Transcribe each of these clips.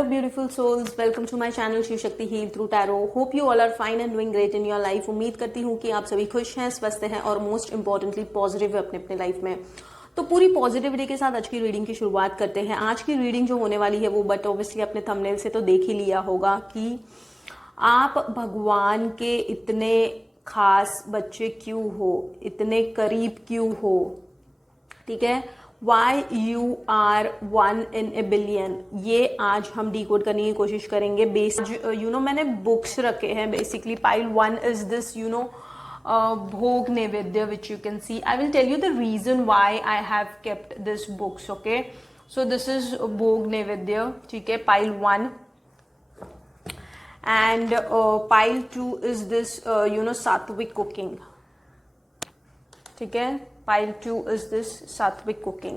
Hello beautiful souls, welcome to my channel Shiv Shakti heal through tarot. Hope you all are fine and doing great in your life. उम्मीद करती हूँ कि आप सभी खुश हैं, स्वस्थ हैं और मोस्ट इंपॉर्टेंटली पॉजिटिव है अपने अपने लाइफ में. तो पूरी पॉजिटिविटी के साथ आज की रीडिंग की शुरुआत करते हैं. आज की रीडिंग जो होने वाली है वो बट ऑब्वियसली अपने थंबनेल से तो देख ही लिया होगा कि आप भगवान के इतने खास बच्चे क्यों हो, इतने करीब क्यों हो. ठीक है, why you are 1 in a billion, ये आज हम डिकोड करने की कोशिश करेंगे. मैंने बुक्स रखे हैं. बेसिकली पाइल 1 इज दिस भोग नैवेद्य which you can see. I will tell you the reason why I have kept this books. Okay, so this is भोग नैवेद्य. ठीक है, pile 1 and pile 2 is this सात्विक कुकिंग. ठीक है, pile 2 is this sattvic cooking.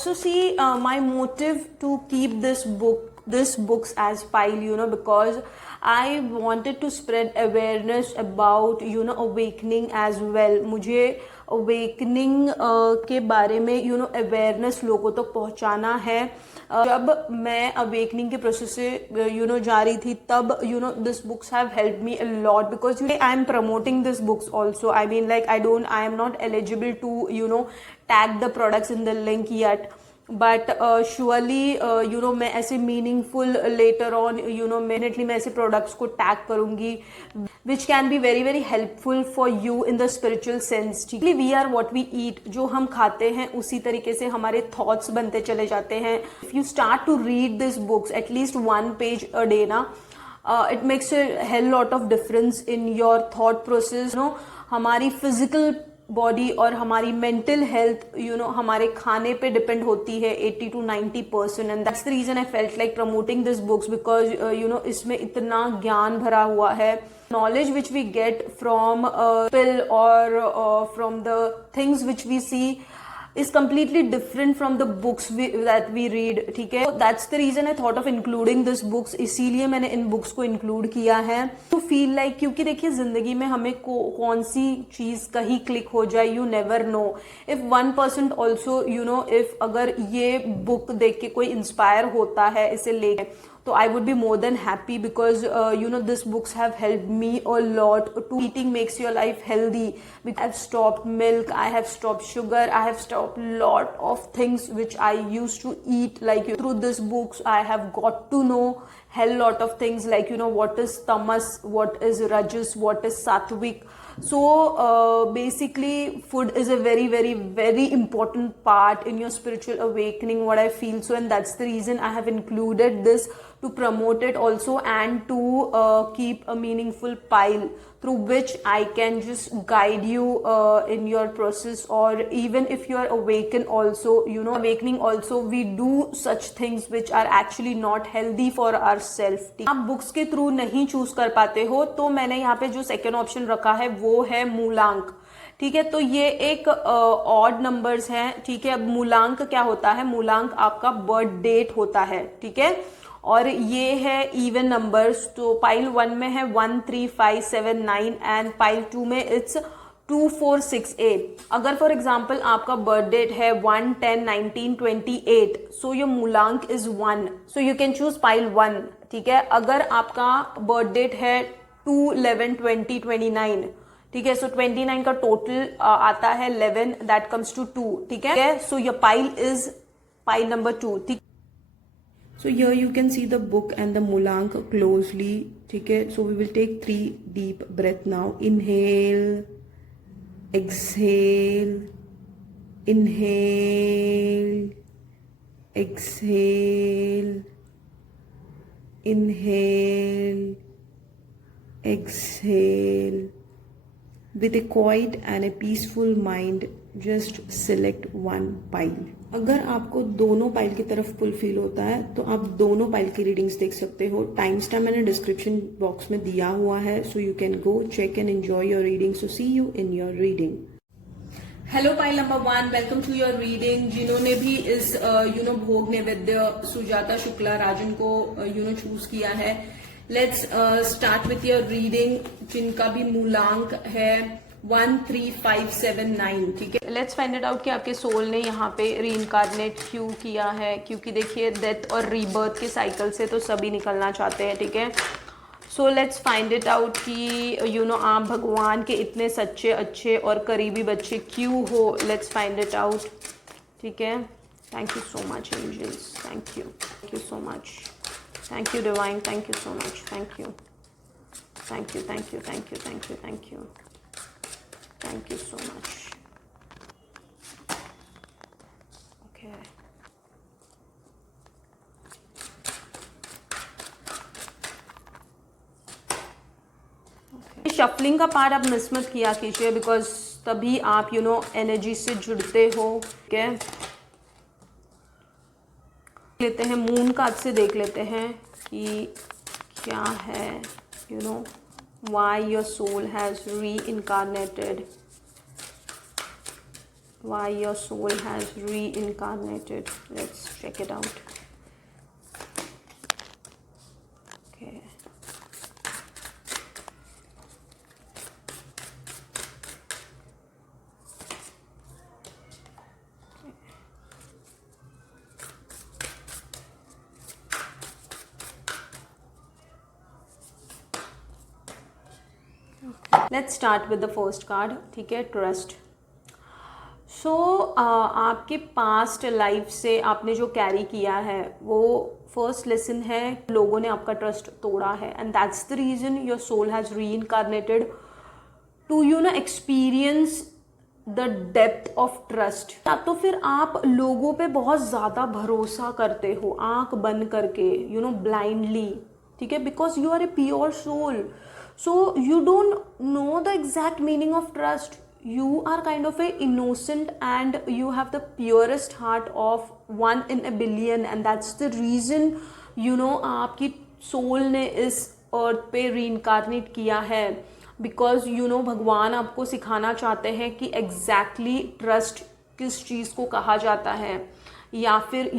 So see, my motive to keep this books as pile, because I wanted to spread awareness about awakening as well. मुझे awakening के बारे में awareness लोगों तक पहुंचाना है. जब मैं awakening के प्रोसेस से जा रही थी तब this books have helped me a lot because I am promoting this books also. I mean, like, I am not eligible to tag the products in the link yet, but surely मैं ऐसे meaningful later on definitely मैं ऐसे products को tag करूंगी which can be very very helpful for you in the spiritual sense. ठीक है, we are what we eat. जो हम खाते हैं उसी तरीके से हमारे थॉट्स बनते चले जाते हैं. If you start to read this books at least 1 page a day ना, it makes a hell lot of difference in your thought process. हमारी फिजिकल बॉडी और हमारी मेंटल हेल्थ हमारे खाने पे डिपेंड होती है 80 to 90%. And that's the reason I felt like promoting this books because इसमें इतना ज्ञान भरा हुआ है. Knowledge which we get from pill और from the things which we see is completely different from the books that we read. ठीक है, that's the reason I thought of including this books. इसीलिए मैंने इन बुक्स को include किया है to feel like, क्योंकि देखिए जिंदगी में हमें कौन सी चीज कहीं क्लिक हो जाए, you never know. If 1% also if अगर ये बुक देख के कोई इंस्पायर होता है इसे लेके, तो I would be more than happy because these books have helped me a lot. To eating makes your life healthy. I have stopped milk, I have stopped sugar, I have stopped lot of things which I used to eat. Like through these books I have got to know hell lot of things like what is tamas, what is rajas, what is sattvic. So basically food is a very very very important part in your spiritual awakening, what I feel so, and that's the reason I have included this to promote it also and to keep a meaningful pile through which I can just guide you in your process. Or even if you are awakened also, awakening also, we do such things which are actually not healthy for ourselves. आप books के through नहीं choose कर पाते हो तो मैंने यहाँ पे जो सेकेंड ऑप्शन रखा है वो है मूलांक. ठीक है, तो ये एक ऑड नंबर्स हैं. ठीक है, अब मूलांक क्या होता है? मूलांक आपका बर्थ डेट होता है. ठीक है, और ये है इवन नंबर्स. तो पाइल 1 में है 1 3 5 7 9 एंड पाइल 2 में इट्स 2 4 6 8. अगर फॉर एग्जाम्पल आपका बर्थ डेट है 1 10 19 28, सो योर मूलांक is 1, so you can choose pile 1. ठीक है, अगर आपका बर्थ डेट है 2 11 20 29, ठीक है, सो 29 का टोटल आता है 11, दैट कम्स टू 2. ठीक है, so your pile is pile number 2. ठीक, so here you can see the book and the moolank closely. ठीक है, so we will take 3 deep breath now. Inhale, exhale, inhale, exhale, inhale, exhale. With a quiet and a peaceful mind, just select one pile. अगर आपको दोनों pile की तरफ पुल feel होता है तो आप दोनों पाइल की रीडिंग्स देख सकते हो. टाइम स्टैम्प मैंने डिस्क्रिप्शन बॉक्स में दिया हुआ है, so you can go check and enjoy your reading. So see you in your reading. Hello pile number 1, welcome to your reading. जिन्होंने भी इस भोग नैवेद्य सुजाता शुक्ला राजन को चूज किया है, let's start with your reading. जिनका भी मूलांक है 13579, ठीक है। लेट्स फाइंड इट आउट कि आपके सोल ने यहाँ पे रीइंकारनेट क्यों किया है, क्योंकि देखिए डेथ और रीबर्थ के साइकिल से तो सभी निकलना चाहते हैं, ठीक है। So let's find it out कि आप भगवान के इतने सच्चे, अच्छे और करीबी बच्चे क्यों हो। लेट्स फाइंड इट आउट, ठीक है। Thank you so much angels, thank you so much, thank you divine, thank you so much, thank you, thank you, thank you, thank you, thank you, thank you, thank you so much. Okay, shuffling का part आप miss मत किया कीजिए, because तभी आप energy से जुड़ते हो, ठीक है। लेते हैं मून कार्ड से, देख लेते हैं कि क्या है, why your soul has reincarnated, why your soul has reincarnated. Let's check it out. Okay, let's start with the first card, ठीक है, ट्रस्ट। सो आपके पास्ट लाइफ से आपने जो कैरी किया है वो फर्स्ट लेसन है, लोगों ने आपका ट्रस्ट तोड़ा है, and that's the reason your soul has reincarnated to experience the depth of trust. या तो फिर आप लोगों पे बहुत ज़्यादा भरोसा करते हो आंख बंद करके, ब्लाइंडली, ठीक है, because you are a pure soul. So you don't know the exact meaning of trust. You are kind of a innocent and you have the purest heart of 1 in a billion, and that's the reason आपकी soul ने इस अर्थ पे रीइनकारनेट किया है, because भगवान आपको सिखाना चाहते हैं कि एग्जैक्टली ट्रस्ट किस चीज़ को कहा जाता है, या फिर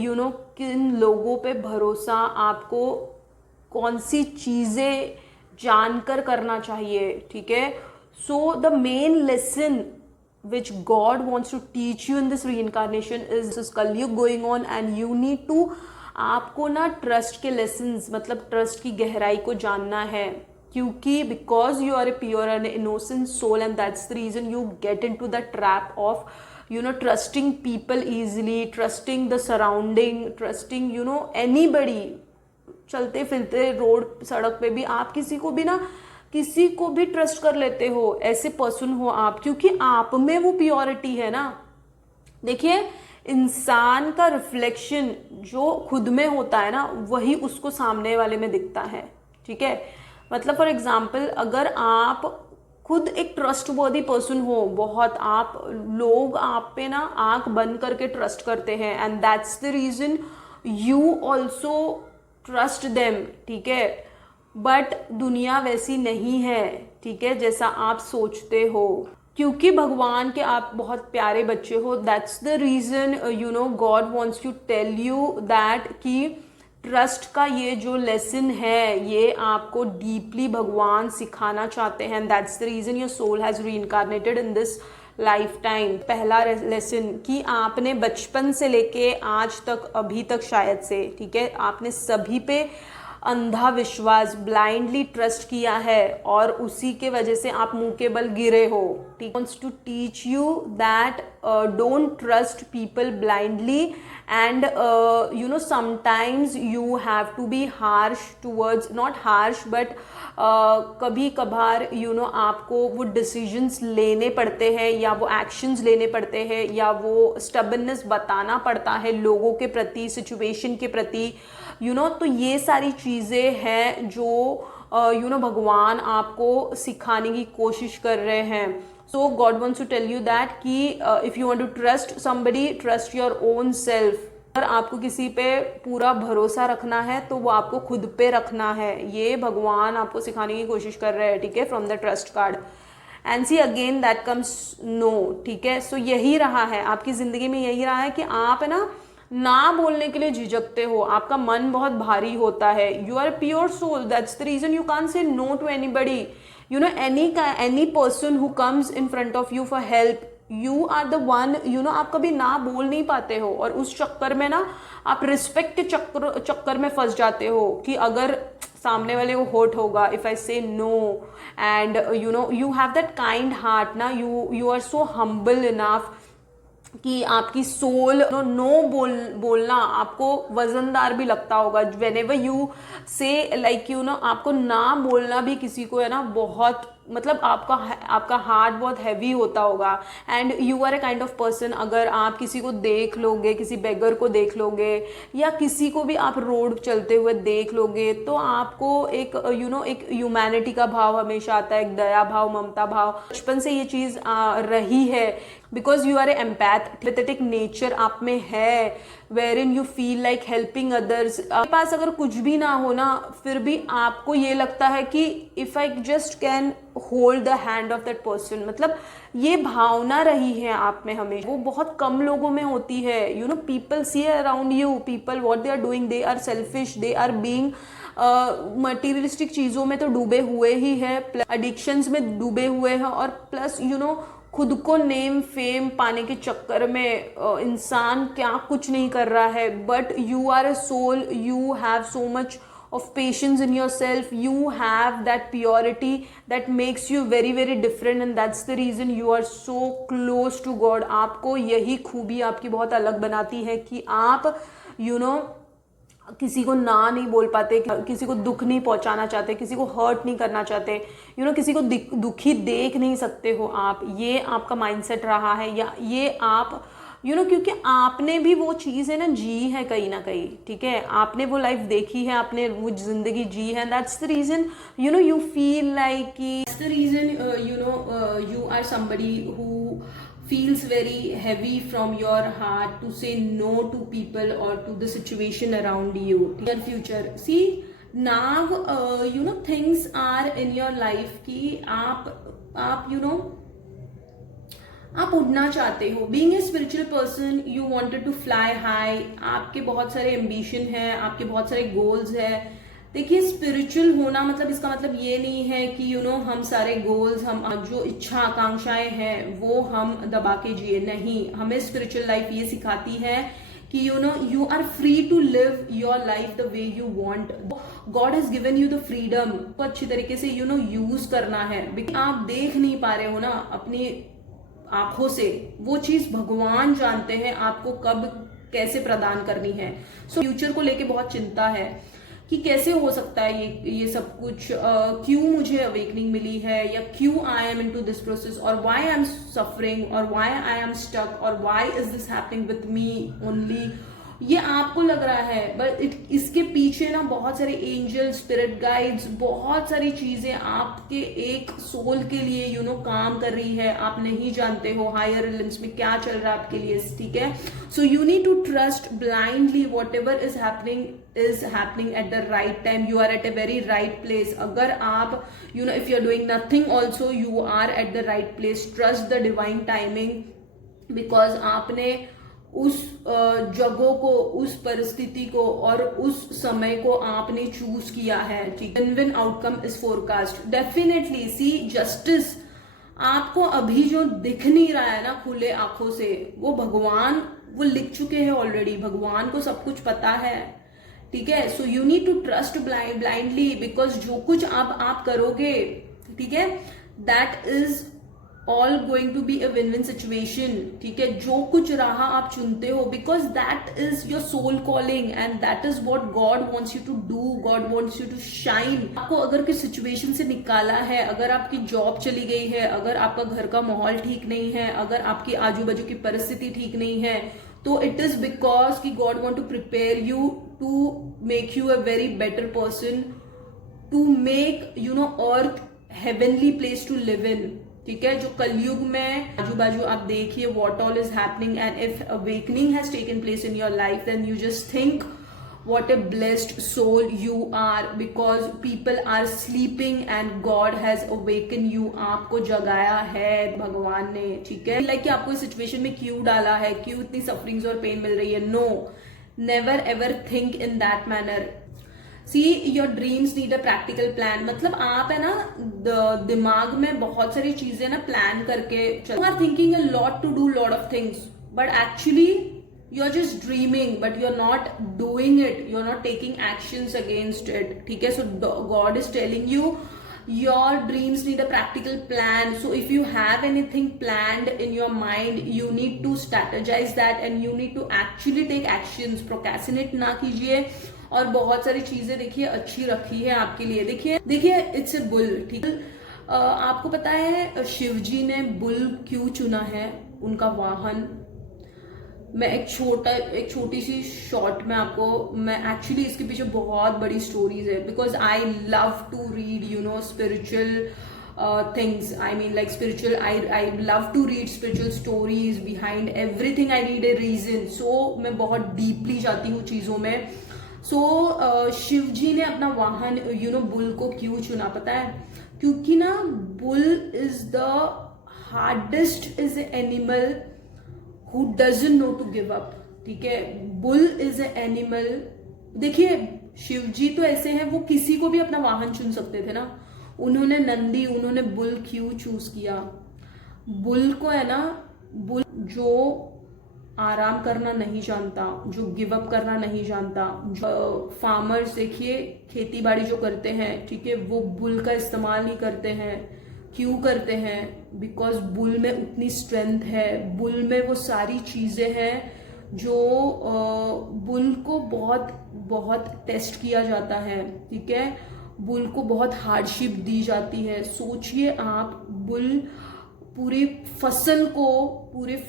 किन लोगों पे भरोसा आपको कौन सी चीज़ें जानकर करना चाहिए, ठीक है. So the main lesson which God wants to teach you in this reincarnation is this कलयुग going on, and you need to, आपको ना ट्रस्ट के लेसन्स, मतलब ट्रस्ट की गहराई को जानना है, क्योंकि because you are a pure and innocent soul, and that's the reason you get in to the trap of trusting people easily, trusting the surrounding, trusting anybody. चलते फिरते रोड सड़क पे भी आप किसी को भी ट्रस्ट कर लेते हो, ऐसे पर्सन हो आप, क्योंकि आप में वो प्योरिटी है ना. देखिए, इंसान का रिफ्लेक्शन जो खुद में होता है ना, वही उसको सामने वाले में दिखता है, ठीक है. मतलब फॉर एग्जाम्पल, अगर आप खुद एक ट्रस्टवर्दी पर्सन हो बहुत, आप लोग आप पे ना आंख बंद करके ट्रस्ट करते हैं, and that's the reason you also trust them, ठीक है. बट दुनिया वैसी नहीं है, ठीक है, जैसा आप सोचते हो, क्योंकि भगवान के आप बहुत प्यारे बच्चे हो. That's the reason God wants to tell you that कि ट्रस्ट का ये जो लेसन है, ये आपको डीपली भगवान सिखाना चाहते हैं. That's the reason your soul has reincarnated in this lifetime. पहला लेसन कि आपने बचपन से लेके आज तक, अभी तक शायद से, ठीक है, आपने सभी पे अंधा विश्वास, ब्लाइंडली ट्रस्ट किया है, और उसी के वजह से आप मुंह के बल गिरे हो. Wants to teach you that don't trust people blindly, and sometimes you have to be harsh towards, not harsh but कभी कभार आपको वो डिसीजंस लेने पड़ते हैं, या वो एक्शंस लेने पड़ते हैं, या वो स्टबननेस बताना पड़ता है लोगों के प्रति, सिचुएशन के प्रति, तो ये सारी चीज़ें हैं जो भगवान आपको सिखाने की कोशिश कर रहे हैं. So God wants to tell you that कि if you want to trust somebody, trust your own self. अगर आपको किसी पे पूरा भरोसा रखना है तो वो आपको खुद पे रखना है, ये भगवान आपको सिखाने की कोशिश कर रहे हैं, ठीक है, from the trust card. And see again that comes no, ठीक है. सो यही रहा है आपकी ज़िंदगी में, यही रहा है कि आप ना बोलने के लिए झिझकते हो, आपका मन बहुत भारी होता है. You are a pure soul, that's the reason you can't say no to anybody. you know, any person who comes in front of you for help, you are the one, you know, आप कभी ना बोल नहीं पाते हो, और उस चक्कर में ना आप रिस्पेक्ट के चक्कर में फंस जाते हो कि अगर सामने वाले को हर्ट होगा if I say no, and you know you have that kind heart ना, you are so humble enough कि आपकी सोल नो बोलना आपको वजनदार भी लगता होगा. वेन एवर यू से लाइक यू नो, आपको ना बोलना भी किसी को है ना बहुत, मतलब आपका हार्ट बहुत हैवी होता होगा. And you are a kind of person, अगर आप किसी को देख लोगे, किसी बेगर को देख लोगे, या किसी को भी आप रोड चलते हुए देख लोगे, तो आपको एक यू नो एक ह्यूमैनिटी का भाव हमेशा आता है, एक दया भाव, ममता भाव. बचपन से ये चीज़ रही है, because you are a empathetic nature आप में है, wherein you feel like helping others. आपके पास अगर कुछ भी ना हो ना, फिर भी आपको ये लगता है कि if I just can hold the hand of that person, मतलब ये भावना रही है आप में हमेशा. वो बहुत कम लोगों में होती है. You know, people see around you, people what they are doing, they are selfish, they are being materialistic चीज़ों में तो डूबे हुए ही है, एडिक्शंस में डूबे हुए हैं, और प्लस यू नो खुद को नेम फेम पाने के चक्कर में इंसान क्या कुछ नहीं कर रहा है. But you are a soul, you have so much of patience in yourself, you have that purity that makes you very very different, and that's the reason you are so close to God. आपको यही खूबी आपकी बहुत अलग बनाती है कि आप you know किसी को ना नहीं बोल पाते, किसी को दुख नहीं पहुंचाना चाहते, किसी को हर्ट नहीं करना चाहते, यू नो किसी को दुखी देख नहीं सकते हो आप. ये आपका माइंडसेट रहा है, या ये आप यू नो क्योंकि आपने भी वो चीज़ है ना जी है कहीं ना कहीं, ठीक है, आपने वो लाइफ देखी है, आपने वो जिंदगी जी है. That's the reason you know you feel like कि that's the reason you know you are somebody who feels very heavy from your heart to say no to people or to the situation around you in your future. See now you know things are in your life कि आप you know आप उड़ना चाहते हो. Being a spiritual person you wanted to fly high, आपके बहुत सारे ambition हैं, आपके बहुत सारे गोल्स हैं. देखिए, स्पिरिचुअल होना मतलब इसका मतलब ये नहीं है कि यू नो हम सारे गोल्स, हम जो इच्छा आकांक्षाएं हैं वो हम दबा के जिए. नहीं, हमें स्पिरिचुअल लाइफ ये सिखाती है कि you know you are free to live your life the way you want. God has given you the freedom को अच्छी तरीके से यू नो यूज करना है. आप देख नहीं पा रहे हो ना अपनी आंखों से, वो चीज भगवान जानते हैं आपको कब कैसे प्रदान करनी है. सो फ्यूचर को लेके बहुत चिंता है कि कैसे हो सकता है ये सब कुछ, क्यों मुझे अवेकनिंग मिली है, या क्यों I am into this process, और व्हाई आई एम सफरिंग, और व्हाई आई एम स्टक, और why is this happening with me only. ये आपको लग रहा है, बट इसके पीछे ना बहुत सारे एंजल, स्पिरिट गाइड्स, बहुत सारी चीजें आपके एक सोल के लिए यू नो काम कर रही है. आप नहीं जानते हो हायर रियल्म्स में क्या चल रहा है आपके लिए, ठीक है. So you need to trust blindly whatever is happening at the right time. You are at a very right place. अगर आप you know if you are doing nothing also you are at the right place. Trust the divine timing, because आपने उस जगहों को, उस परिस्थिति को और उस समय को आपने चूज किया है. ठीक है, win outcome is forecast definitely. See justice आपको अभी जो दिख नहीं रहा है ना खुले आंखों से, वो भगवान वो लिख चुके हैं ऑलरेडी. भगवान को सब कुछ पता है, ठीक है. So you need to trust blindly, because जो कुछ आप करोगे, ठीक है, that is all going to be a win win situation. ठीक है, जो कुछ राह आप चुनते हो, because that is your soul calling and that is what God wants you to do. God wants you to shine. आपको अगर किस सिचुएशन से निकाला है, अगर आपकी जॉब चली गई है, अगर आपका घर का माहौल ठीक नहीं है, अगर आपकी आजू बाजू की परिस्थिति ठीक नहीं है, तो इट इज बिकॉज कि God want to prepare you to make you a very better person, to make you no earth heavenly place to live in. ठीक है, जो कलयुग में आजू बाजू आप देखिए what all is happening, and if awakening has taken place in your life then you just think what a blessed soul you are, because people are sleeping and God has awakened you. आपको जगाया है भगवान ने. ठीक है, like आपको इस situation में क्यों डाला है, क्यों इतनी सफरिंग्स और पेन मिल रही है. No, never ever think in that manner. See your dreams need a practical plan, मतलब आप है ना दिमाग में बहुत सारी चीजें ना प्लान करके you are thinking a lot to do lot of things, but actually you are just dreaming, but you are not doing it, you are not taking actions against it, ठीक है. So God is telling you your dreams need a practical plan. So if you have anything planned in your mind, you need to strategize that and you need to actually take actions. Procrastinate ना कीजिए. और बहुत सारी चीजें देखिए अच्छी रखी है आपके लिए. देखिए इट्स ए बुल, ठीक है. आपको पता है शिव जी ने बुल क्यों चुना है उनका वाहन? मैं एक छोटी सी शॉर्ट में आपको, मैं एक्चुअली इसके पीछे बहुत बड़ी स्टोरीज है, because I love to read spiritual things. I mean like spiritual, I love to read spiritual stories. Behind everything I read a reason. So मैं बहुत डीपली जाती हूँ चीजों में. सो शिव जी ने अपना वाहन बुल को क्यों चुना पता है? क्योंकि ना bull is the hardest is animal who doesn't know to give up, ठीक है. Bull is a animal. देखिए शिव जी तो ऐसे हैं, वो किसी को भी अपना वाहन चुन सकते थे ना. उन्होंने नंदी, उन्होंने बुल क्यों चूज किया? बुल को है ना, बुल जो आराम करना नहीं जानता, जो गिव अप करना नहीं जानता. फार्मर्स देखिए खेती बाड़ी जो करते हैं, ठीक है, वो बुल का इस्तेमाल नहीं करते हैं. क्यों करते हैं? बिकॉज बुल में उतनी स्ट्रेंथ है, बुल में वो सारी चीजें हैं जो बुल को बहुत बहुत टेस्ट किया जाता है, ठीक है. बुल को बहुत हार्डशिप दी जाती है. सोचिए आप, बुल पूरे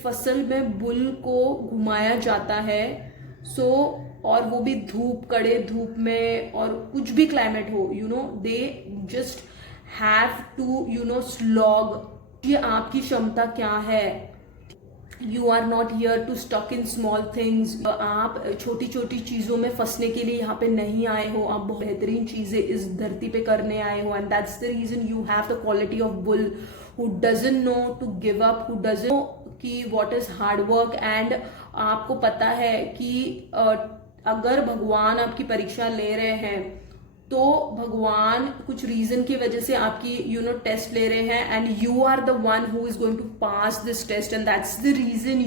फसल में बुल को घुमाया जाता है. सो और वो भी कड़े धूप में, और कुछ भी क्लाइमेट हो, they just have to slog. ये आपकी क्षमता क्या है? You are not here to stuck in small things. आप छोटी छोटी चीजों में फंसने के लिए यहाँ पे नहीं आए हो. आप बहुत बेहतरीन चीजें इस धरती पे करने आए हो. And that's the reason you have the quality of bull who doesn't know to give up, who doesn't know कि what is hard work. And आपको पता है कि अगर भगवान आपकी परीक्षा ले रहे हैं तो भगवान कुछ रीजन की वजह से आपकी टेस्ट ले रहे हैं, and you are the one who is going to pass this test, and that's the reason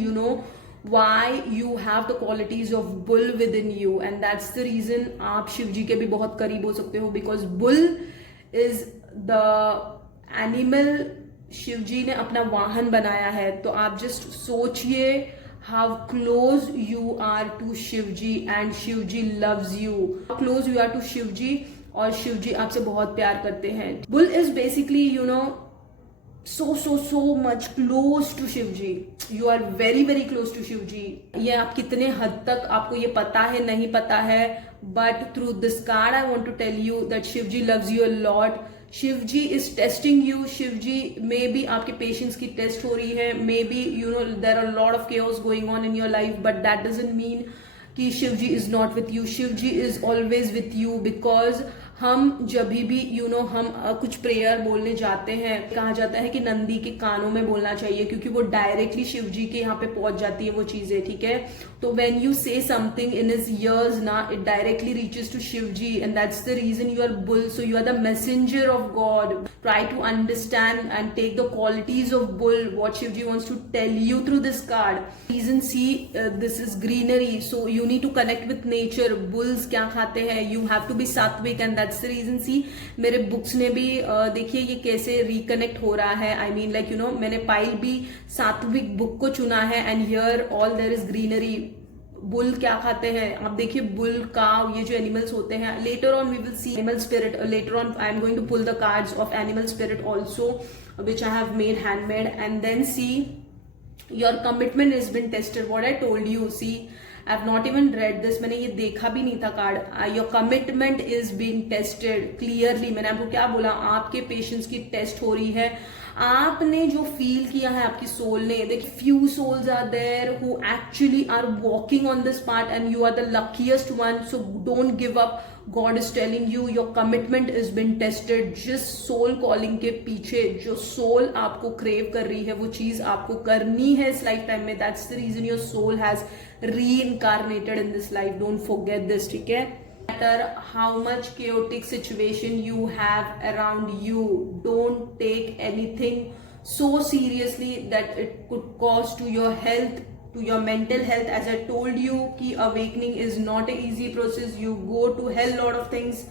why you have the qualities of bull within you. And that's the reason आप शिव जी के भी बहुत करीब हो सकते हो, because bull is the animal Shiv ji ने अपना वाहन बनाया है. तो आप जस्ट सोचिए how close you are to Shivji and Shivji loves you. How close you are to Shivji और शिवजी आपसे बहुत प्यार करते हैं. Bull is basically so much close to Shivji. You are very very close to Shivji. ये आप कितने हद तक आपको ये पता है नहीं पता है, but through this card I want to tell you that Shivji loves you a lot. Shivji is testing you. Shivji maybe आपके पेशेंस की टेस्ट हो रही है. Maybe there are lot of chaos going on in your life, but that doesn't mean कि Shivji is not with you. Shivji is always with you. Because हम जब भी हम कुछ प्रेयर बोलने जाते हैं, कहा जाता है कि नंदी के कानों में बोलना चाहिए, क्योंकि वो डायरेक्टली शिव जी के यहाँ पे पहुंच जाती है वो चीजें, ठीक है. तो when you say something in his ears ना, it directly reaches to Shiv ji, and that's the reason you are bull. So you are the messenger of God. Try to understand and take the qualities of bull, what Shiv ji wants to tell you through this card. Reason see, this is greenery, so you need to connect with nature. Bulls क्या खाते हैं? You have to B सात्विक, and that's the reason. सी मेरे books ने भी देखिए ये कैसे रिकनेक्ट हो रहा है. आई मीन लाइक मैंने पाइल भी सात्विक बुक को चुना है, and here all there is greenery. Bull क्या खाते हैं आप देखिए, बुल काव, ये जो एनिमल्स होते हैं. Later on we will see animal spirit. Later on I am going to pull the cards of animal spirit also, which I have made handmade. And then see your commitment is been tested. What I told you, see I have not even read this, मैंने ये देखा भी नहीं था card. Your commitment is being tested clearly. मैंने आपको क्या बोला? आपके पेशेंस की टेस्ट हो रही है. आपने जो फील किया है आपकी सोल ने, देखिए few souls are there who actually are walking on this path, and you are the luckiest one. So don't give up. God is telling you your commitment is been tested. जिस soul calling के पीछे जो soul आपको crave कर रही है, वो चीज आपको करनी है इस लाइफ टाइम में. That's the reason your soul has reincarnated in this life. Don't forget this, ठीक है. matter how much chaotic situation you have around you, don't take anything so seriously that it could cause to your health, to your mental health. As I told you कि awakening is not an easy process. You go to hell lot of things.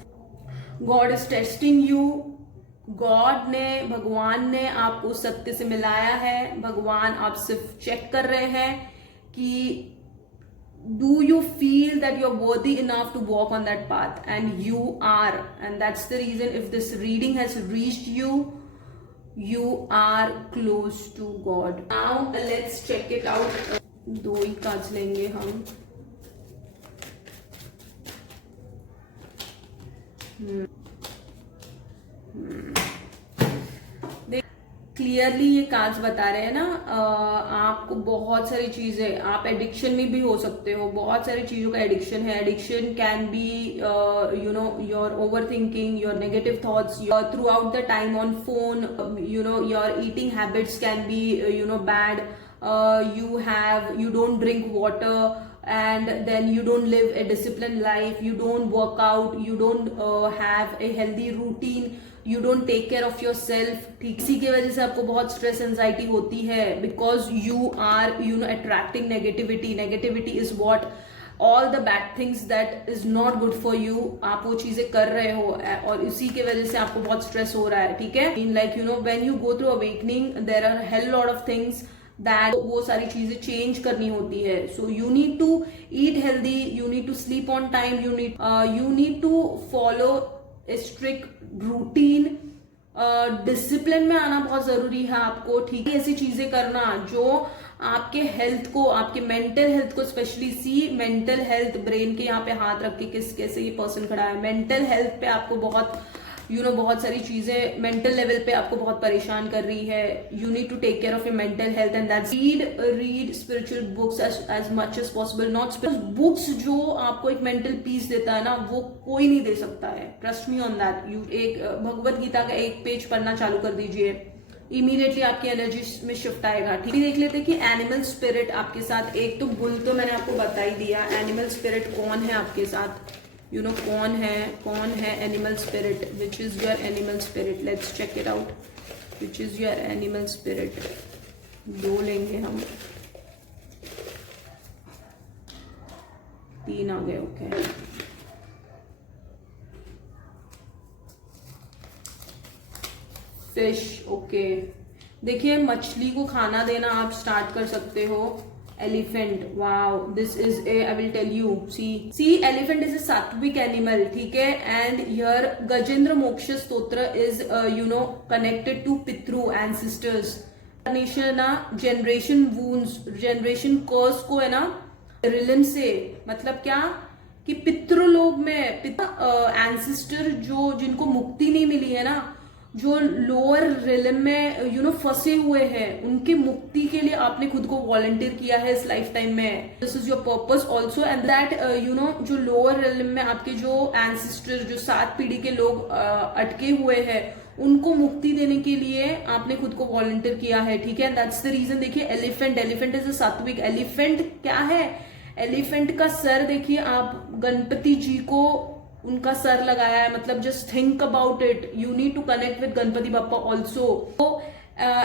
God is testing you. God ने, भगवान ने आपको सत्य से मिलाया है. भगवान आप सिर्फ चेक कर रहे हैं कि do you feel that you're worthy enough to walk on that path, and you are, and that's the reason if this reading has reached you, you are close to God. Now let's check it out. 2 he cards लेंगे हम. Clearly ये cards बता रहे हैं ना, आपको बहुत सारी चीजें, आप एडिक्शन में भी हो सकते हो. बहुत सारी चीजों का एडिक्शन है. Addiction can be you know your over thinking, your negative thoughts through out the time on phone. You know your eating habits can be you know bad. You don't drink water, and then you don't live a disciplined life, you don't work out, you don't have a healthy routine, you don't take care of yourself. ठीक, इसी की वजह से आपको बहुत stress anxiety होती है, because you are you know attracting negativity. Negativity is what all the bad things that is not good for you, आप वो चीजें कर रहे हो और इसी के वजह से आपको बहुत स्ट्रेस हो रहा है. ठीक है, like you know when you go through awakening there are hell lot of things that वो सारी चीजें चेंज करनी होती है. So you need to eat healthy, you need to sleep on time, you need to follow a strict routine. Discipline में आना बहुत जरूरी है आपको. ठीक है, ऐसी चीजें करना जो आपके हेल्थ को, आपके मेंटल हेल्थ को स्पेशली. सी मेंटल हेल्थ, ब्रेन के यहाँ पे हाथ रख के किस कैसे ये पर्सन खड़ा है. मेंटल हेल्थ पे आपको बहुत बहुत सारी चीजें मेंटल लेवल पे आपको बहुत परेशान कर रही है. You need to take care of your mental health, and that's read spiritual books as much as possible. Not books जो आपको एक मेंटल पीस देता है ना, वो कोई नहीं दे सकता है. Trust me on that. You एक भगवत गीता का एक पेज पढ़ना चालू कर दीजिए, इमीडिएटली आपकी एनर्जी में शिफ्ट आएगा. ठीक है, देख लेते हैं कि एनिमल स्पिरिट आपके साथ. एक तो बुल तो मैंने आपको बता ही दिया. एनिमल स्पिरिट कौन है आपके साथ, कौन है animal spirit. Which is your animal spirit. Let's check it out. Which is your animal spirit. 2 लेंगे हम. 3 आ गए. Okay, fish. ओके, देखिए मछली को खाना देना आप स्टार्ट कर सकते हो. Elephant, wow, this is a, I will tell you, see elephant is a sattvic animal. ठीक है, and here Gajendra Moksha Stotra is connected to Pitru, ancestors. ना generation wounds, generation curse को है ना रिलम से, मतलब क्या कि पितृ लोग में एंसेस्टर जो जिनको मुक्ति नहीं मिली है ना, जो लोअर रिलम में फंसे हुए हैं, उनकी मुक्ति के लिए आपने खुद को वॉलंटियर किया है इस लाइफ टाइम में. This is your purpose also, and that जो लोअर रिलम में आपके जो एंसेस्टर, जो 7 पीढ़ी के लोग अटके हुए हैं, उनको मुक्ति देने के लिए आपने खुद को वॉलंटियर किया है. ठीक है, दैट्स द रीजन. देखिए एलिफेंट इज अ सात्विक. एलिफेंट क्या है, एलिफेंट का सर देखिए आप, गणपति जी को उनका सर लगाया है. मतलब just think about it, you need to connect with Ganpati Bappa also. तो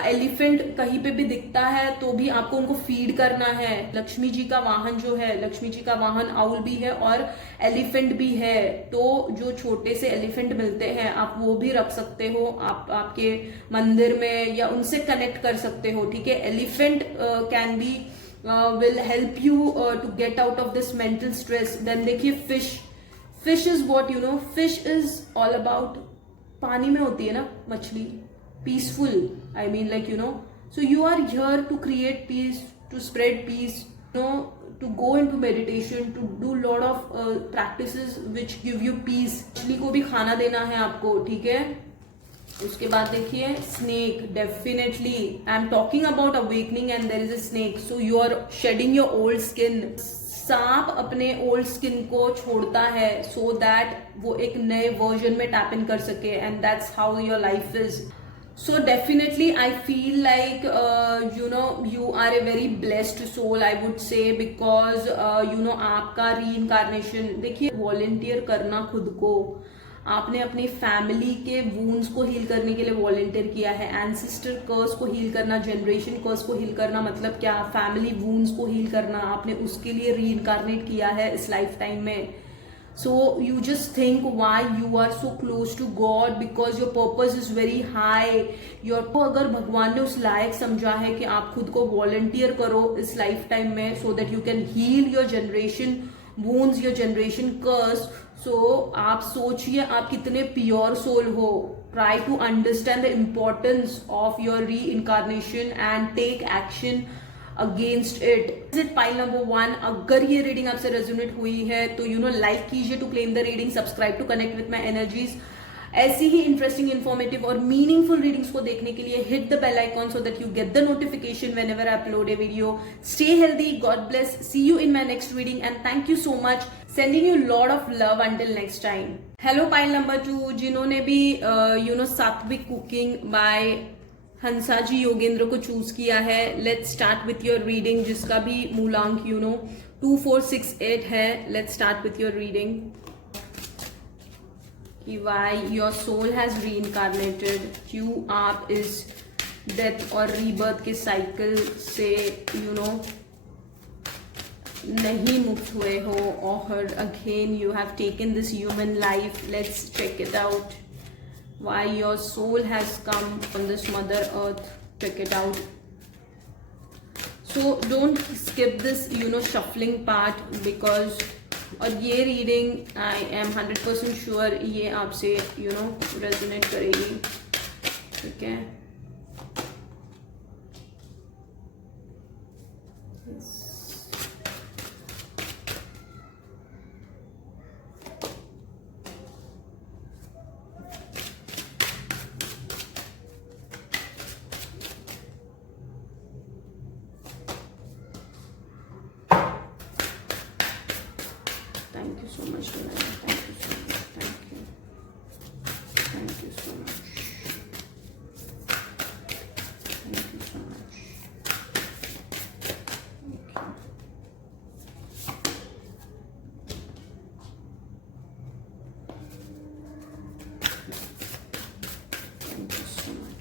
एलिफेंट कहीं पे भी दिखता है तो भी आपको उनको फीड करना है. लक्ष्मी जी का वाहन जो है, लक्ष्मी जी का वाहन आउल भी है और एलिफेंट भी है. तो जो छोटे से एलिफेंट मिलते हैं आप वो भी रख सकते हो आप आपके मंदिर में, या उनसे कनेक्ट कर सकते हो. ठीक है, elephant can be will help you to get out of this mental stress. Then देखिए fish is what fish is all about, पानी में होती है ना मछली, peaceful, I mean like so you are here to create peace, to spread peace, to go into meditation, to do lot of practices which give you peace. मछली को भी खाना देना है आपको. ठीक है, उसके बाद देखिए snake. Definitely I am talking about awakening and there is a snake. So you are shedding your old skin. सांप अपने ओल्ड स्किन को छोड़ता है सो दैट वो एक नए वर्जन में टैप इन कर सके, and that's how your life is. So definitely I feel like you are a very blessed soul, I would say, because आपका reincarnation, देखिए वॉलेंटियर करना खुद को, आपने अपनी फैमिली के वूंड्स को हील करने के लिए वॉलेंटियर किया है, एंसेस्टर कर्स को हील करना, जनरेशन कर्स को हील करना, मतलब क्या, फैमिली वूंड्स को हील करना, आपने उसके लिए रीइनकारनेट किया है इस लाइफ टाइम में. So you just think why you are so close to God, because your purpose is very high. तो अगर भगवान ने उस लायक समझा है कि आप खुद को वॉलंटियर करो इस लाइफ टाइम में, so that you can heal your generation wounds, your generation curse. So आप सोचिए आप कितने प्योर सोल हो. Try to understand the importance of your reincarnation and take action against it. Visit pile number 1. अगर ये reading आपसे resonate हुई है तो लाइक कीजिए to claim the reading, subscribe to connect with my energies. ऐसी ही इंटरेस्टिंग, इन्फॉर्मेटिव और मीनिंगफुल रीडिंग्स को देखने के लिए hit the bell icon so that you get the notification when ever I upload a video. Stay healthy, God bless, see you in my next reading and thank you so much. Sending you lot of love until next time. Hello pile number 2, जिन्होंने भी सात्विक cooking by हंसा जी योगेंद्र को choose किया है. Let's start with your reading, जिसका भी मूलांक 2468 है. Let's start with your reading कि वाई योर सोल हैज रीइनकारनेटेड, क्यों आप इस डेथ और रीबर्थ के साइकिल से नहीं मुक्त हुए हो, और again you have taken this human life. Let's check it out. Why your soul has come from this mother earth. Check it out. So don't skip this shuffling part, because और ये reading I am 100% sure ये आपसे resonate करेगी. ठीक है. Thank you so much, Divine. Thank you so much. Thank you. Thank you so much. Thank you so much. Okay. Thank you so much. Thank you so much.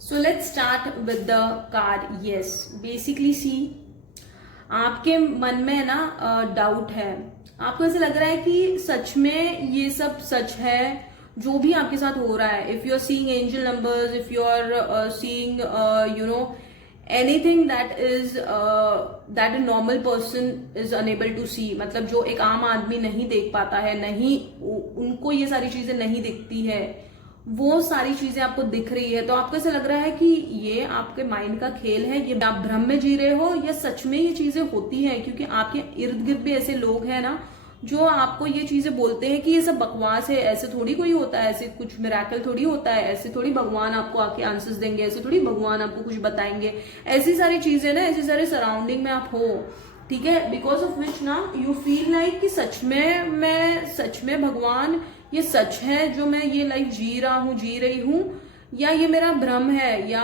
So let's start with the card. Yes, basically see, आपके मन में ना doubt है, आपको ऐसा लग रहा है कि सच में ये सब सच है जो भी आपके साथ हो रहा है. If you are seeing angel numbers, if you are seeing anything that is that a normal person is unable to see, मतलब जो एक आम आदमी नहीं देख पाता है, नहीं उनको ये सारी चीजें नहीं दिखती है, वो सारी चीजें आपको दिख रही है. तो आपको ऐसा लग रहा है कि ये आपके माइंड का खेल है, ये आप भ्रम में जी रहे हो, या सच में ये चीजें होती हैं. क्योंकि आपके इर्द गिर्द भी ऐसे लोग हैं ना जो आपको ये चीजें बोलते हैं कि ये सब बकवास है, ऐसे थोड़ी कोई होता है, ऐसे कुछ मिराकल थोड़ी होता है, ऐसे थोड़ी भगवान आपको आके आंसर्स देंगे, ऐसे थोड़ी भगवान आपको कुछ बताएंगे. ऐसी सारी चीजें ना, ऐसे सारे सराउंडिंग में आप हो. ठीक है. बिकॉज ऑफ विच ना यू फील लाइक कि सच में भगवान ये सच है जो मैं ये लाइफ जी रही हूं, या ये मेरा भ्रम है, या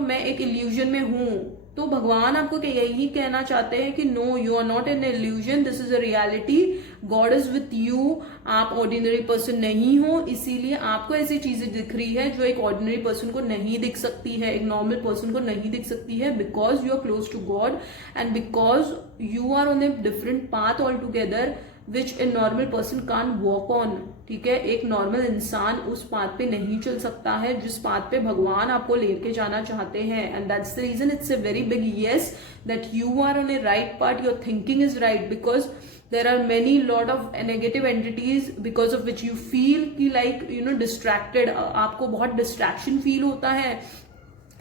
मैं एक इल्यूजन में हूं. तो भगवान आपको यही कहना चाहते हैं कि no, you are not an illusion, this is a reality. God is with you. आप ऑर्डिनरी पर्सन नहीं हो, इसीलिए आपको ऐसी चीजें दिख रही है जो एक ऑर्डिनरी पर्सन को नहीं दिख सकती है, एक नॉर्मल पर्सन को नहीं दिख सकती है. Because you are close to God and because you are on a different path all together which a normal person can walk on. ठीक है. एक नॉर्मल इंसान उस पाथ पे नहीं चल सकता है जिस पाथ पे भगवान आपको लेके जाना चाहते हैं. And that's the reason it's a very big yes that you are on a right path, your thinking is right, because there are many lot of negative entities because of which you feel कि like distracted, आपको बहुत distraction feel होता है.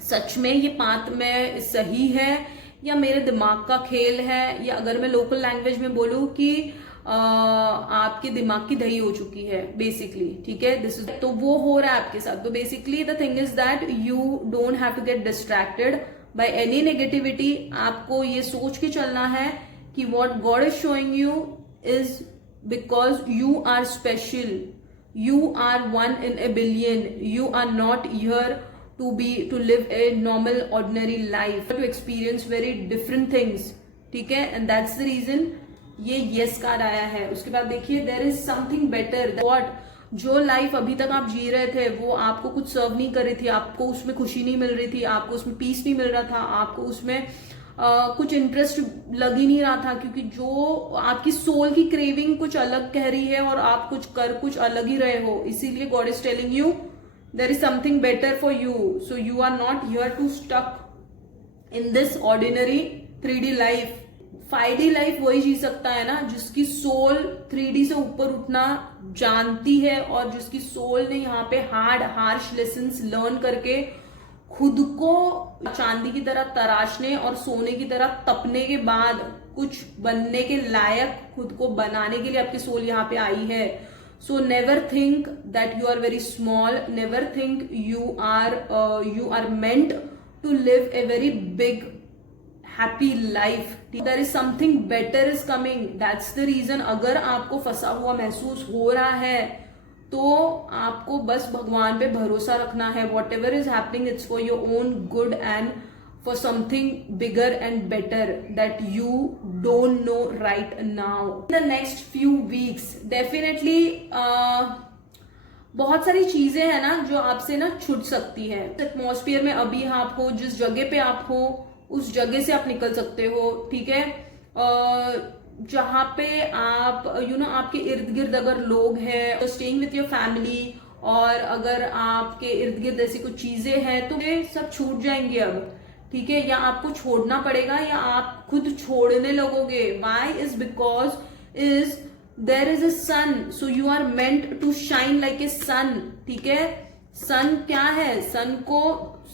सच में ये path में सही है या मेरे दिमाग का खेल है, या अगर मैं लोकल लैंग्वेज में बोलूँ कि आपके दिमाग की दही हो चुकी है बेसिकली, ठीक है। दिस इज, तो वो हो रहा है आपके साथ। तो basically the thing is that you don't have to get distracted by any negativity. आपको ये सोच के चलना है कि what God is showing you is because you are special, you are one in a billion, you are not here to live a normal ordinary life, to experience very different things, ठीक है। and that's the reason ये yes card आया है। उसके बाद देखिए there is something better, what जो life अभी तक आप जी रहे थे वो आपको कुछ सर्व नहीं कर रही थी, आपको उसमें खुशी नहीं मिल रही थी, आपको उसमें पीस नहीं मिल रहा था, आपको उसमें कुछ इंटरेस्ट लग ही नहीं रहा था, क्योंकि जो आपकी सोल की क्रेविंग कुछ अलग कह रही है और आप कुछ अलग ही रहे हो। इसीलिए God is telling you there is something better for you, so you are not here to stuck in this ordinary 3D life. 5D life वही जी सकता है ना जिसकी सोल 3D से ऊपर उठना जानती है और जिसकी सोल ने यहाँ पे हार्श लेसन्स लर्न करके खुद को चांदी की तरह तराशने और सोने की तरह तपने के बाद कुछ बनने के लायक खुद को बनाने के लिए आपकी सोल यहाँ पे आई है। So never think that you are very small, never think you are meant to live a very big happy life. There is something better is coming, that's the reason. अगर आपको फंसा हुआ महसूस हो रहा है तो आपको बस भगवान पे भरोसा रखना है। What ever is happening it's for your own good and for something bigger and better that you don't know right now. In the next few weeks definitely बहुत सारी चीजें हैं ना जो आपसे ना छूट सकती है। एटमॉस्फेयर में अभी आप हो, जिस जगह पे आप हो उस जगह से आप निकल सकते हो, ठीक है। जहां पे आप आपके इर्द गिर्द अगर लोग हैं तो स्टेइंग विथ योर फैमिली, और अगर आपके इर्द गिर्द ऐसी कुछ चीजें हैं तो ये सब छूट जाएंगे अब, ठीक है। या आपको छोड़ना पड़ेगा या आप खुद छोड़ने लगोगे। Why is because is there is a sun, so you are meant to shine like a sun, ठीक है। सन क्या है?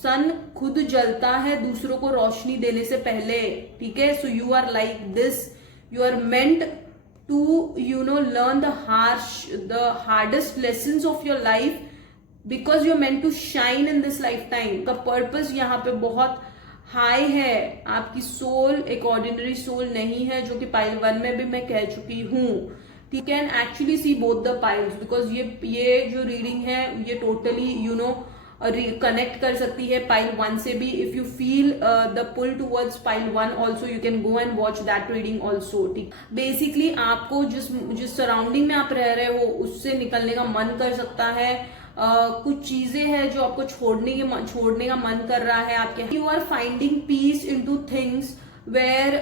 सन खुद जलता है दूसरों को रोशनी देने से पहले, ठीक है। So you are like this, you are meant to learn the hardest lessons of your life because you're meant to shine in this lifetime। का पर्पस यहाँ पे बहुत हाई है। आपकी सोल एक ऑर्डिनरी सोल नहीं है, जो कि पाइल 1 में भी मैं कह चुकी हूँ, ठीक है। And actually C both the piles, because ये जो रीडिंग है ये टोटली कनेक्ट कर सकती है पाइल 1 से भी। If you feel the pull towards pile 1 also you can go and watch that reading also, ठीक। बेसिकली आपको जिस सराउंडिंग में आप रह रहे हो उससे निकलने का मन कर सकता है। कुछ चीजें हैं जो आपको छोड़ने का मन कर रहा है आपके। You are finding peace in two things where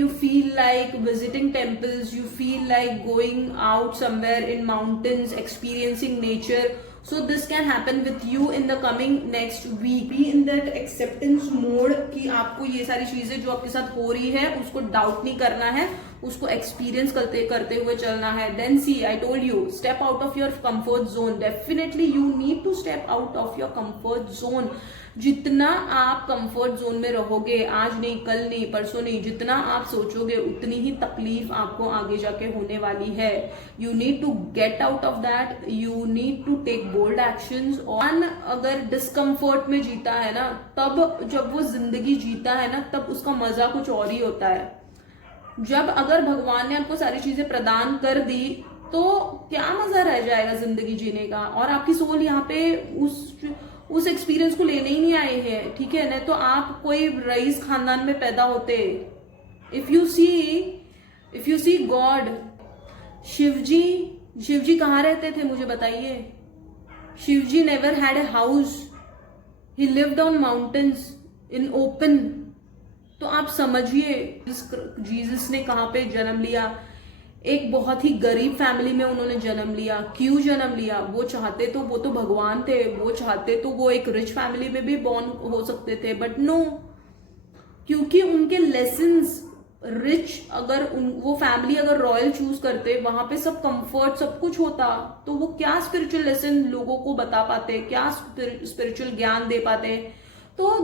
you feel like visiting temples, you feel like going out somewhere in mountains, experiencing nature. So this can happen with you in the coming next week. Be in that acceptance mode कि आपको ये सारी चीजें जो आपके साथ हो रही है उसको डाउट नहीं करना है, उसको एक्सपीरियंस करते हुए चलना है। Then see, I told you, step out of your comfort zone. Definitely you need to step out of your comfort zone. जितना आप कंफर्ट जोन में रहोगे, आज नहीं, कल नहीं, परसों नहीं, जितना आप सोचोगे उतनी ही तकलीफ आपको आगे जाके होने वाली है। You need to get out of that, you need to take bold actions. और अगर डिस्कम्फर्ट में जीता है ना, तब जब वो जिंदगी जीता है ना, तब उसका मजा कुछ और ही होता है। जब अगर भगवान ने आपको सारी चीजें प्रदान कर दी तो क्या मजा रह जाएगा जिंदगी जीने का। और आपकी सोल यहाँ पे उस एक्सपीरियंस को लेने ही नहीं आए हैं, ठीक है। नहीं तो आप कोई रईस खानदान में पैदा होते। If you see God, Shivji कहाँ रहते थे मुझे बताइए। Shivji never had a house, he lived on mountains in open. तो आप समझिए जीसस ने कहाँ पे जन्म लिया। एक बहुत ही गरीब फैमिली में उन्होंने जन्म लिया। क्यों जन्म लिया? वो चाहते तो वो तो भगवान थे, वो चाहते तो वो एक रिच फैमिली में भी बॉर्न हो सकते थे, बट नो, क्योंकि उनके लेसन्स रिच, वो फैमिली अगर रॉयल चूज करते, वहां पे सब कंफर्ट सब कुछ होता, तो वो क्या स्पिरिचुअल लेसन लोगों को बता पाते, क्या स्पिरिचुअल ज्ञान दे पाते। तो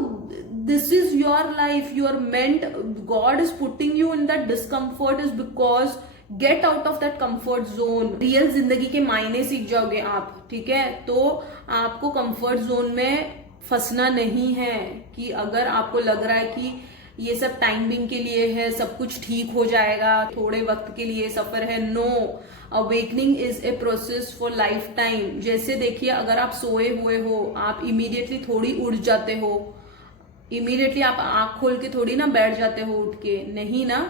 this is your life, you are meant, God is putting you in that discomfort is because get out of that comfort zone, real जिंदगी के मायने सीख जाओगे आप, ठीक है। तो आपको कंफर्ट जोन में फंसना नहीं है कि अगर आपको लग रहा है कि ये सब टाइम बिंग के लिए है, सब कुछ ठीक हो जाएगा, थोड़े वक्त के लिए सफर है, no, awakening is a process for lifetime. जैसे देखिए, अगर आप सोए हुए हो, आप इमीडिएटली थोड़ी उठ जाते हो, इमीडिएटली आप आंख खोल के थोड़ी ना बैठ जाते हो उठ के, नहीं ना,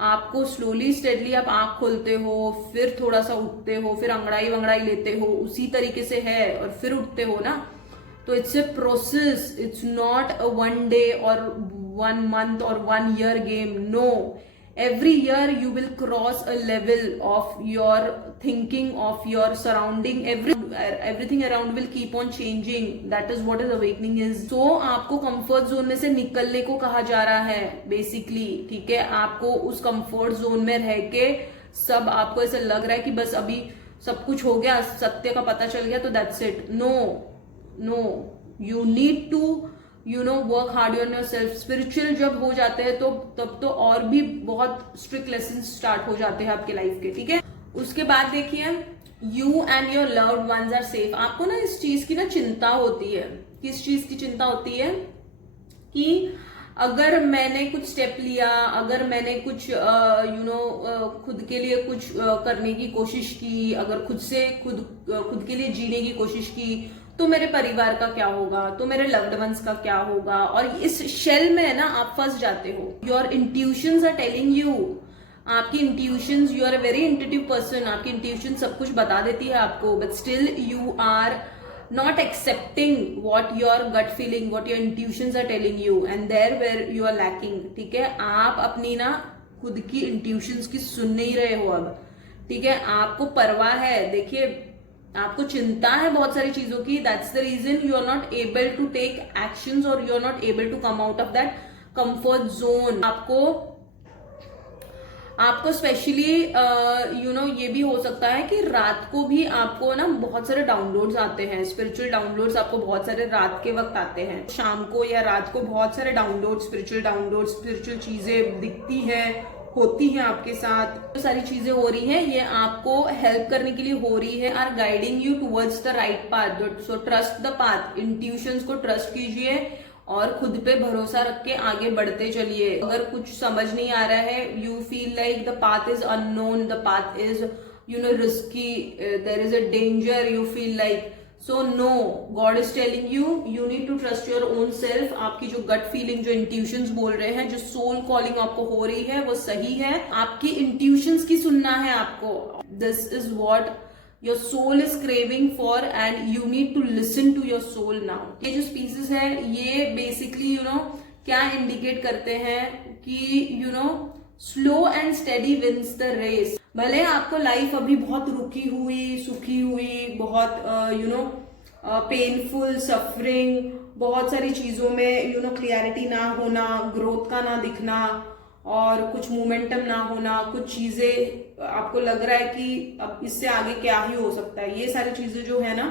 आपको स्लोली स्टेडली आप आंख खोलते हो, फिर थोड़ा सा उठते हो, फिर अंगड़ाई वंगड़ाई लेते हो, उसी तरीके से है, और फिर उठते हो ना। तो it's a process, it's not a 1 day और 1 मंथ और 1 year game, no. Every year you will cross a level of your thinking, of your surrounding, everything around will keep on changing. That is what is awakening is. So आपको comfort zone में से निकलने को कहा जा रहा है basically, ठीक है। आपको उस comfort zone में रह के सब आपको ऐसा लग रहा है कि बस अभी सब कुछ हो गया, सत्य का पता चल गया, तो that's it. No, you need to work hard on your self. Spiritual जब हो जाते हैं तो तब तो और भी बहुत स्ट्रिक्ट लेसन स्टार्ट हो जाते हैं आपके लाइफ के, ठीक है। उसके बाद देखिए, you and your loved ones are safe. आपको ना इस चीज की ना चिंता होती है। किस चीज की चिंता होती है? कि अगर मैंने कुछ स्टेप लिया, अगर मैंने कुछ खुद के लिए कुछ करने की कोशिश की, अगर खुद के लिए जीने की कोशिश की, तो मेरे परिवार का क्या होगा, तो मेरे लव्ड वंस का क्या होगा। और इस शेल में ना आप फंस जाते हो। Your intuitions are telling you, आपकी intuitions, you are a very intuitive person, आपकी इंट्यूशन सब कुछ बता देती है आपको, but still you are not accepting what your gut feeling, what your intuitions are telling you, and there where you are lacking, ठीक है। आप अपनी ना खुद की intuitions की सुन नहीं रहे हो अब, ठीक है। आपको परवाह है, देखिए आपको चिंता है बहुत सारी चीजों की, that's the reason you are not able to take actions or you are not able to come out of that comfort zone। आपको स्पेशली ये भी हो सकता है कि रात को भी आपको ना बहुत सारे डाउनलोड्स आते हैं, स्पिरिचुअल डाउनलोड्स आपको बहुत सारे रात के वक्त आते हैं, शाम को या रात को बहुत सारे डाउनलोड, स्पिरिचुअल चीजें दिखती हैं, होती हैं आपके साथ। जो सारी चीजें हो रही हैं ये आपको हेल्प करने के लिए हो रही है, are guiding you towards the right path. So trust the path, intuitions को ट्रस्ट कीजिए और खुद पे भरोसा रख के आगे बढ़ते चलिए। अगर कुछ समझ नहीं आ रहा है, you feel like the path is unknown, the path is risky, there is a danger, you feel like, so no, God is telling you need to trust your own self. आपकी जो गट फीलिंग, जो intuitions बोल रहे हैं, जो soul calling आपको हो रही है, वो सही है। आपकी इंट्यूशंस की सुनना है आपको। This is what your soul is craving for and you need to listen to your soul now। ये जो स्पीसीज है ये बेसिकली क्या इंडिकेट करते हैं कि slow and steady wins the race. भले आपको लाइफ अभी बहुत रुकी हुई, सुखी हुई, बहुत पेनफुल, सफरिंग, बहुत सारी चीजों में क्लियरिटी ना होना, ग्रोथ का ना दिखना, और कुछ मोमेंटम ना होना, कुछ चीजें आपको लग रहा है कि अब इससे आगे क्या ही हो सकता है, ये सारी चीजें जो है ना,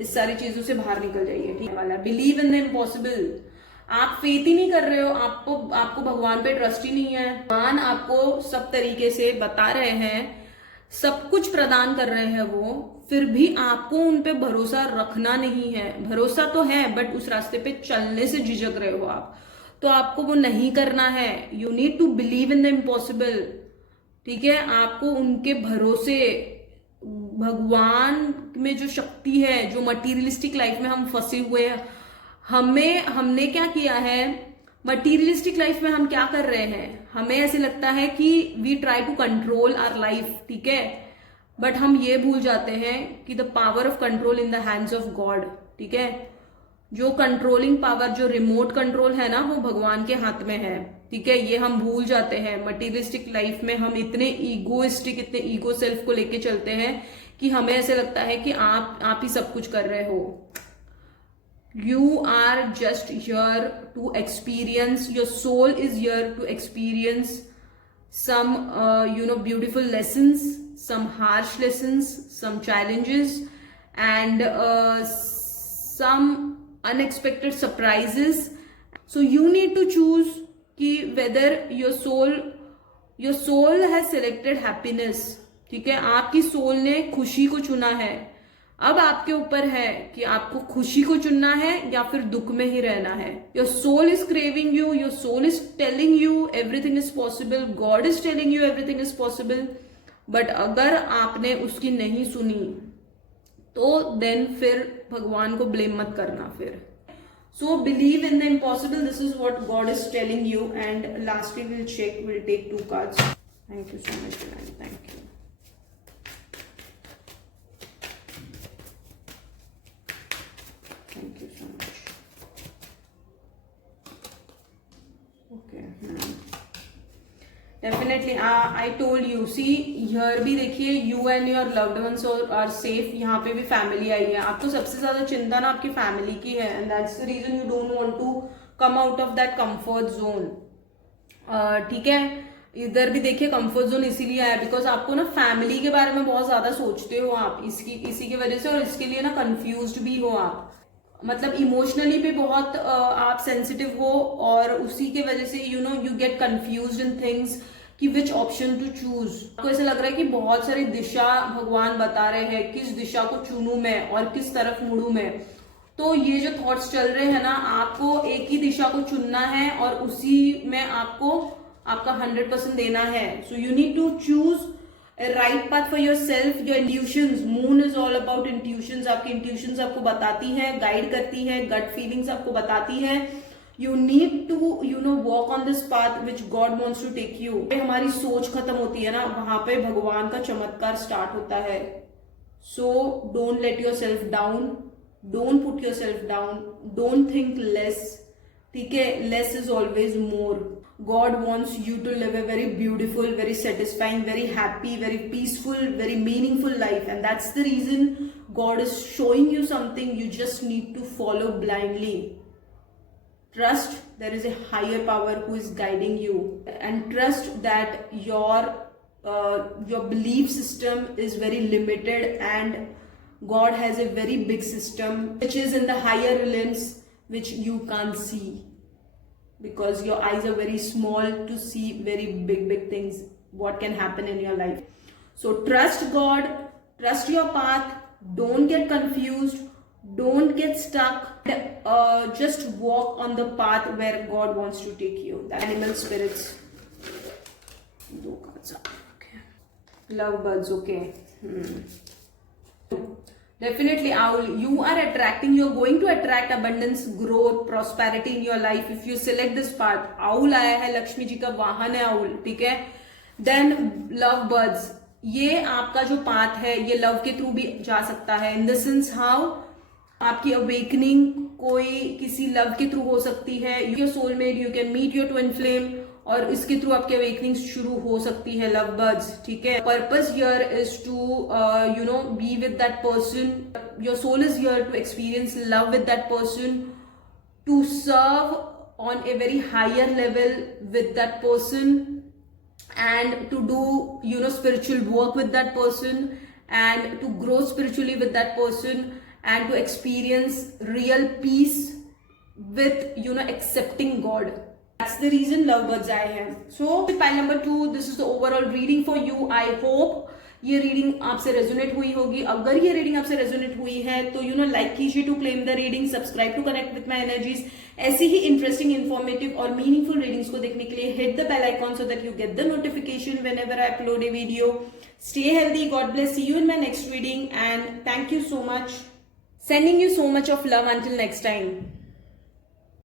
इस सारी चीजों से बाहर निकल जाइए, ठीक वाला। Believe in the impossible. आप फेथ ही नहीं कर रहे हो, आपको भगवान पे ट्रस्ट ही नहीं है। भगवान आपको सब तरीके से बता रहे हैं, सब कुछ प्रदान कर रहे हैं वो, फिर भी आपको उन पे भरोसा रखना नहीं है। भरोसा तो है बट उस रास्ते पे चलने से झिझक रहे हो आप, तो आपको वो नहीं करना है। You need to believe in the impossible, ठीक है। आपको उनके भरोसे, भगवान में जो शक्ति है, जो मटीरियलिस्टिक लाइफ में हम फंसे हुए हैं, हमने क्या किया है, मटीरियलिस्टिक लाइफ में हम क्या कर रहे हैं, हमें ऐसे लगता है कि we try to control our life, ठीक है, बट हम ये भूल जाते हैं कि the power of control in the hands of God, ठीक है। जो कंट्रोलिंग पावर, जो रिमोट कंट्रोल है ना, वो भगवान के हाथ में है, ठीक है। ये हम भूल जाते हैं। मटीरियलिस्टिक लाइफ में हम इतने ईगोइस्टिक, इतने ईगो सेल्फ को लेके चलते हैं कि हमें ऐसे लगता है कि आप ही सब कुछ कर रहे हो। You are just here to experience, your soul is here to experience some beautiful lessons, some harsh lessons, some challenges, and some unexpected surprises. So you need to choose कि whether your soul your soul has selected happiness, ठीक है, आपकी soul ने खुशी को चुना है। अब आपके ऊपर है कि आपको खुशी को चुनना है या फिर दुख में ही रहना है। Your soul is craving you, your soul is telling you everything is possible, God is telling you everything is possible, but अगर आपने उसकी नहीं सुनी तो देन फिर भगवान को ब्लेम मत करना फिर। So believe in the impossible. This is what God is telling you. And lastly, we'll check. We'll take 2 cards. Thank you so much, Divine. Thank you. Thank you so much. Okay. Definitely, I told you. See, here भी देखिए, you and your loved ones are safe. यहाँ पे भी family आई है। आपको सबसे ज्यादा चिंता ना आपकी family की है, and that's the reason you don't want to come out of that comfort zone. ठीक है, इधर भी देखिए comfort zone इसीलिए आया बिकॉज आपको ना family के बारे में बहुत ज्यादा सोचते हो आप, इसी की वजह से, और इसके लिए ना confused भी हो आप, मतलब इमोशनली भी बहुत आप सेंसिटिव हो, और उसी के वजह से you get confused in things कि विच ऑप्शन टू चूज। आपको ऐसा लग रहा है कि बहुत सारी दिशा भगवान बता रहे हैं, किस दिशा को चुनूं मैं और किस तरफ मुड़ूं मैं। तो ये जो थॉट्स चल रहे हैं ना, आपको एक ही दिशा को चुनना है और उसी में आपको आपका 100% देना है। So you need to choose right path for yourself. Your intuitions, moon is all about intuitions. आपकी इंट्यूशंस आपको बताती है, गाइड करती है, गट फीलिंग्स आपको बताती है। You need to walk on this path which God wants to take you. हमारी सोच खत्म होती है ना, वहां पे भगवान का चमत्कार स्टार्ट होता है। So don't let your self down, don't put your self down, don't think less, ठीक है, less is always more. God wants you to live a very beautiful, very satisfying, very happy, very peaceful, very meaningful life, and that's the reason God is showing you something. You just need to follow blindly. Trust there is a higher power who is guiding you, and trust that your belief system is very limited, and God has a very big system which is in the higher realms which you can't see, because your eyes are very small to see very big things, what can happen in your life. So trust God, trust your path, don't get confused, don't get stuck, just walk on the path where God wants to take you. The animal spirits, 2 cards, okay. Love birds, okay. Definitely, owl, you are attracting, you're going to attract abundance, growth, prosperity in your life if you select this path. Owl आया है, लक्ष्मी जी का वाहन है owl, ठीक है। Then love birds, ये आपका जो पाथ है ये लव के थ्रू भी जा सकता है। इन द सेंस हाउ, आपकी अवेकनिंग कोई किसी लव के थ्रू हो सकती है। Your soulmate, you can meet your twin flame, और इसके थ्रू आपकी अवेकनिंग शुरू हो सकती है। लव बर्ड्स, ठीक है। Purpose here is to be with that person. Your soul is here to experience love with that person, to serve on a very higher level with that person, and to do spiritual work with that person, and to grow spiritually with that person, and to experience real peace with accepting God. That's the reason lovebirds I have. So pile number 2, this is the overall reading for you. I hope ये reading आपसे resonate हुई होगी। अगर ये reading आपसे resonate हुई है तो लाइक कीजिए to claim the reading, subscribe to connect with my energies. ऐसी ही इंटरेस्टिंग, इन्फॉर्मेटिव और मीनिंगफुल रीडिंग्स को देखने के लिए hit the bell icon so that you get the notification whenever I upload a video. Stay healthy, God bless, see you in my next reading, and thank you so much, sending you so much of love until next time.